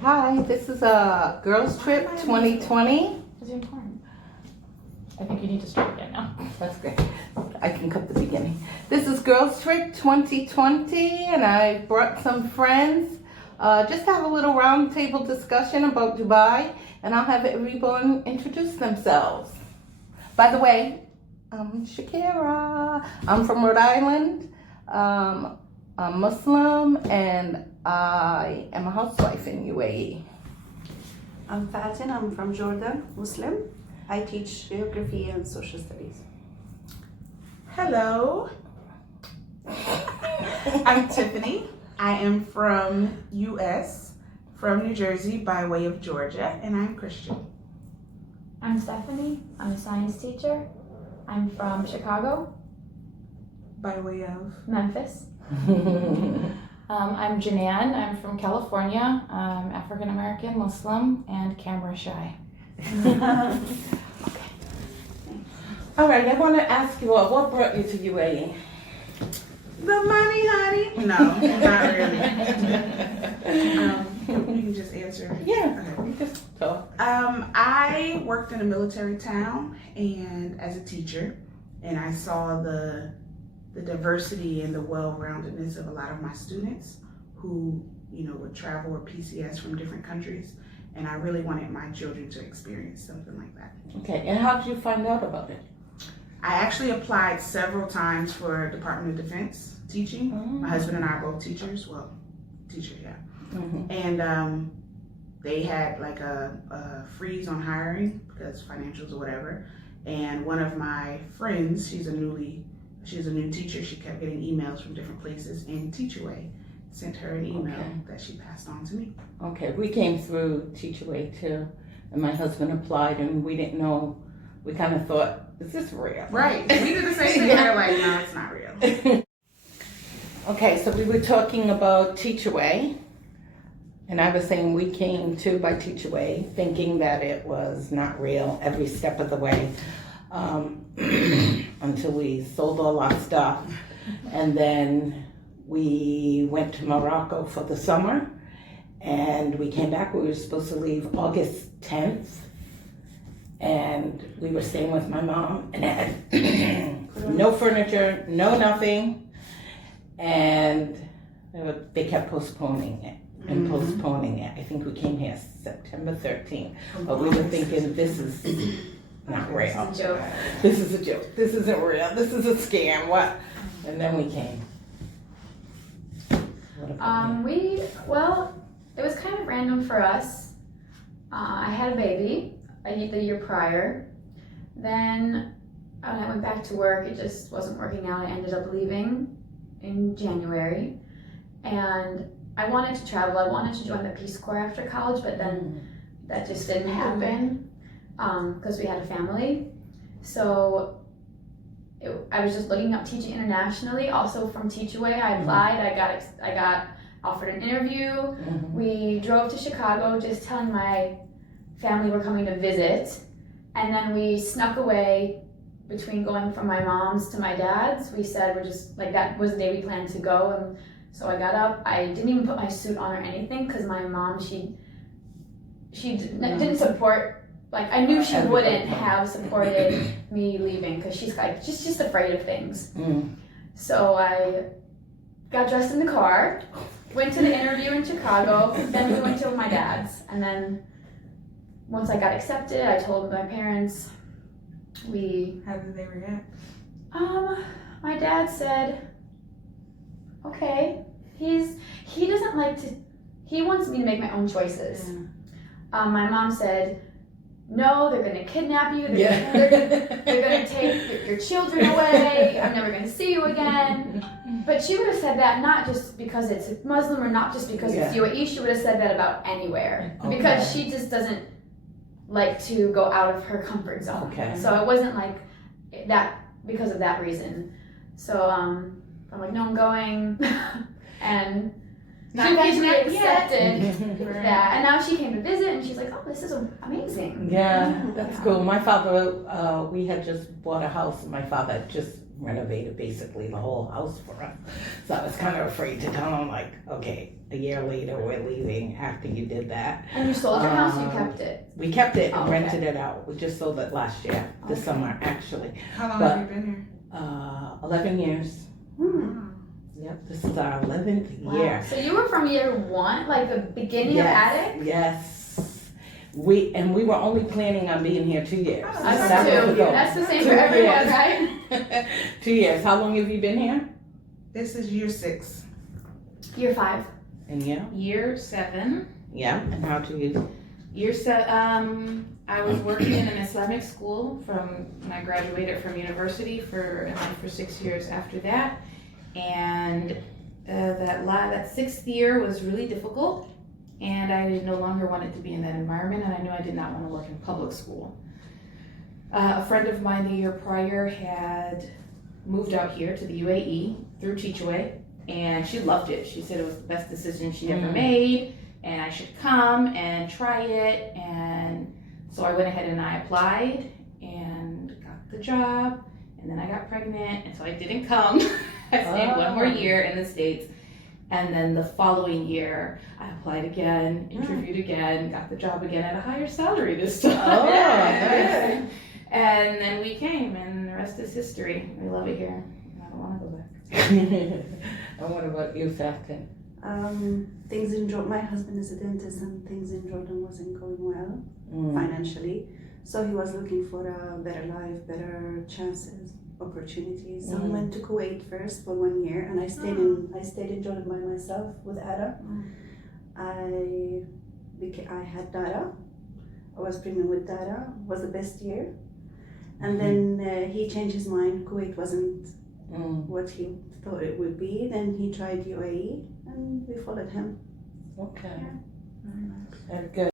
Hi, this is a girls trip 2020. Is it important? I think you need to start again now. That's great. I can cut the beginning. This is girls trip 2020, and I brought some friends. Just have a little roundtable discussion about Dubai, and I'll have everyone introduce themselves. By the way, I'm Shakira. I'm from Rhode Island. I'm Muslim, and I am a housewife in UAE. I'm Fatin, I'm from Jordan, Muslim. I teach geography and social studies. Hello, I'm Tiffany. I am from US, from New Jersey by way of Georgia, and I'm Christian. I'm Stephanie. I'm a science teacher. I'm from Chicago, By way of? Memphis. I'm Janan. I'm from California. I'm African American, Muslim, and camera shy. All right, I want to ask you all, what brought you to UAE? The money, honey? No, not really. You can just answer. Yeah, Okay. we just talk. I worked in a military town and as a teacher, and I saw the diversity and the well-roundedness of a lot of my students who, would travel or PCS from different countries, and I really wanted my children to experience something like that. Okay, and how did you find out about it? I actually applied several times for Department of Defense teaching. My husband and I are both teachers. Well, teachers, yeah. Mm-hmm. And they had like a freeze on hiring because financials or whatever. And one of my friends, she's a new teacher. She kept getting emails from different places, and Teachaway sent her an email that she passed on to me. Okay, we came through Teachaway too, and my husband applied, and we didn't know. We kind of thought, is this real? Right. We did the same thing. We were like, no, it's not real. Okay, so we were talking about Teachaway, and I was saying we came to by Teachaway thinking that it was not real every step of the way, until we sold all our stuff, and then we went to Morocco for the summer, and we came back. We were supposed to leave August 10th, and we were staying with my mom, and had no furniture, no nothing, and they kept postponing it and postponing it. I think we came here September 13th, but we were thinking this is not real. It's a joke. This is a joke. This isn't real. This is a scam. What? And then we came. What about you? It was kind of random for us. I had a baby the year prior. Then when I went back to work, it just wasn't working out. I ended up leaving in January, and I wanted to travel. I wanted to join the Peace Corps after college, but then that just didn't happen because we had a family. So I was just looking up teaching internationally. Also from Teachaway, I applied. I got offered an interview. We drove to Chicago, just telling my family we're coming to visit, and then we snuck away between going from my mom's to my dad's. We said we're just like, that was the day we planned to go, and so I got up. I didn't even put my suit on or anything because my mom, she didn't support. Like, I knew she wouldn't have supported me leaving because she's like just afraid of things. So I got dressed in the car, went to the interview in Chicago, then we went to my dad's, and then once I got accepted, I told my parents. How did they react? My dad said, okay, he doesn't like to, he wants me to make my own choices. My mom said, no, they're gonna kidnap you, they're gonna take your children away, I'm never gonna see you again. But she would have said that not just because it's Muslim or not just because it's UAE, she would have said that about anywhere. Because she just doesn't like to go out of her comfort zone. So it wasn't like that because of that reason. So I'm like, no, I'm going. And She eventually yet. accepted that, and now she came to visit, and she's like, "Oh, this is amazing." Yeah, that's cool. My father, we had just bought a house, and my father had just renovated basically the whole house for us. So I was kind of afraid to tell him, like, okay, a year later we're leaving after you did that. And you sold your house, and you kept it. We kept it and Oh, okay. rented it out. We just sold it last year, this Okay. summer, actually. How long But- have you been 11 years. Hmm. Yep, this is our 11th Wow. year. So you were from year one, like the beginning of Attic. Yes. We were only planning on being here 2 years. Oh, Us That was too. the goal. That's the same 2 for everyone, years. right? 2 years. How long have you been here? here? This is year 6. Year 5. And you? Year 7. Yeah. And how do you? I was working in an Islamic school when I graduated from university and then for 6 years after that. And that 6th year was really difficult, and I no longer wanted to be in that environment, and I knew I did not want to work in public school. A friend of mine the year prior had moved out here to the UAE through Chicheway, and she loved it. She said it was the best decision she'd ever made, and I should come and try it. And so I went ahead and I applied and got the job, and then I got pregnant, and so I didn't come. I stayed one more year in the States, and then the following year I applied again, interviewed again, got the job again at a higher salary this time. Oh, nice. And then we came, and the rest is history. We love it here. I don't want to go back. And what about you, Fatin? Things in Jordan, my husband is a dentist, and things in Jordan wasn't going well financially. So he was looking for a better life, better chances, opportunities. So I went to Kuwait first for 1 year, and I stayed in Jordan by myself with Ada. I had Dara. I was pregnant with Dara. It was the best year. And then he changed his mind. Kuwait wasn't what he thought it would be. Then he tried UAE, and we followed him. Okay. Very nice. That's good.